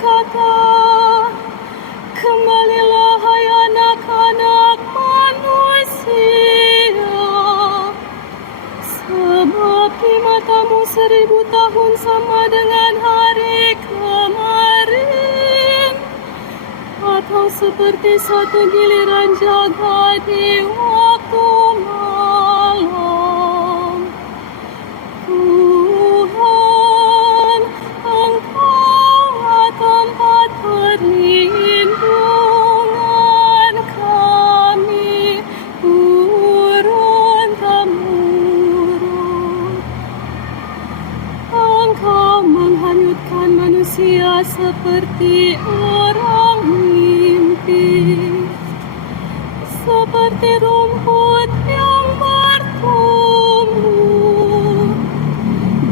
berkata, kembalilah hai anak-anak manusia, sebab di matamu 1000 tahun sama dengan hari kemarin, atau seperti satu giliran jaga di waktu malam. Tuhan, Engkaulah tempat perlindungan kami, turun-temurun. Engkau menghanyutkan manusia seperti orang mimpi, seperti rumput yang bertumbuh.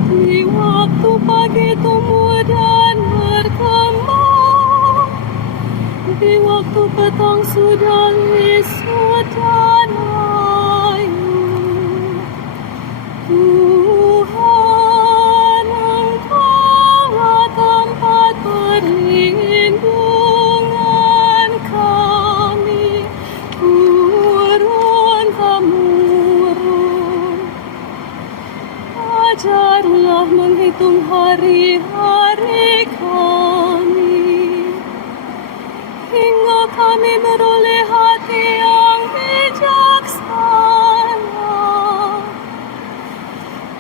Di waktu pagi tumbuh dan berkembang, di waktu petang sudah lisut dan layu. Tuhan, Engkaulah tempat perlindungan kami, turun-temurun. Ajarlah menghitung hari-hari kami, hingga kami beroleh hati yang bijaksana.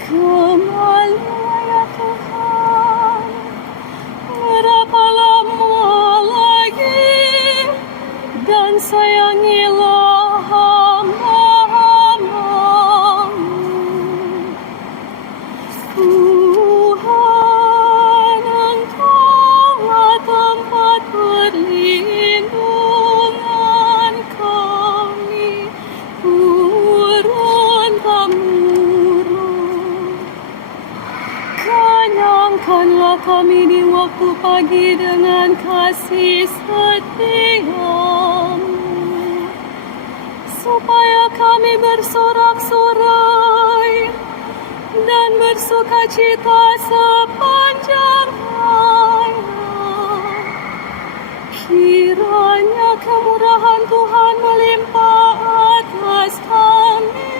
Kembalilah ya Tuhan, berapa lama lagi, dan sayangilah hamba-hamba-Mu. Tuhan, Engkaulah tempat perlindungan kami, turun-temurun. Kenyangkanlah kami di waktu pagi dengan kasih setia-Mu, supaya kami bersorak-sorai dan bersukacita sepanjang hayat. Kiranya kemurahan Tuhan melimpah atas kami.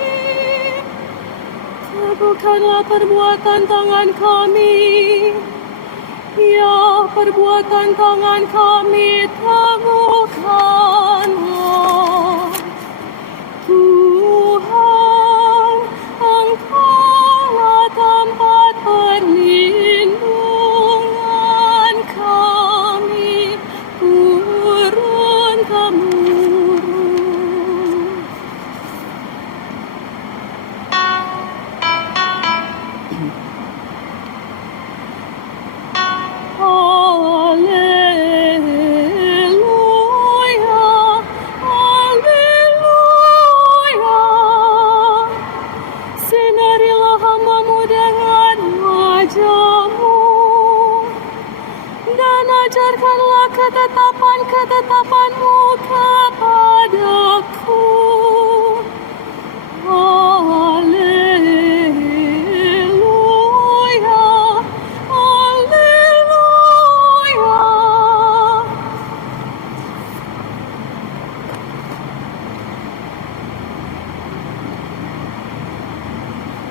Teguhkanlah perbuatan tangan kami, ya perbuatan tangan kami teguhkanlah. Tuhan, Engkaulah tempat perlindungan kami, turun-temurun. Haleluya, haleluya. Sinarilah hamba-Mu dengan wajah-Mu, dan ajarkanlah ketetapan-ketetapan-Mu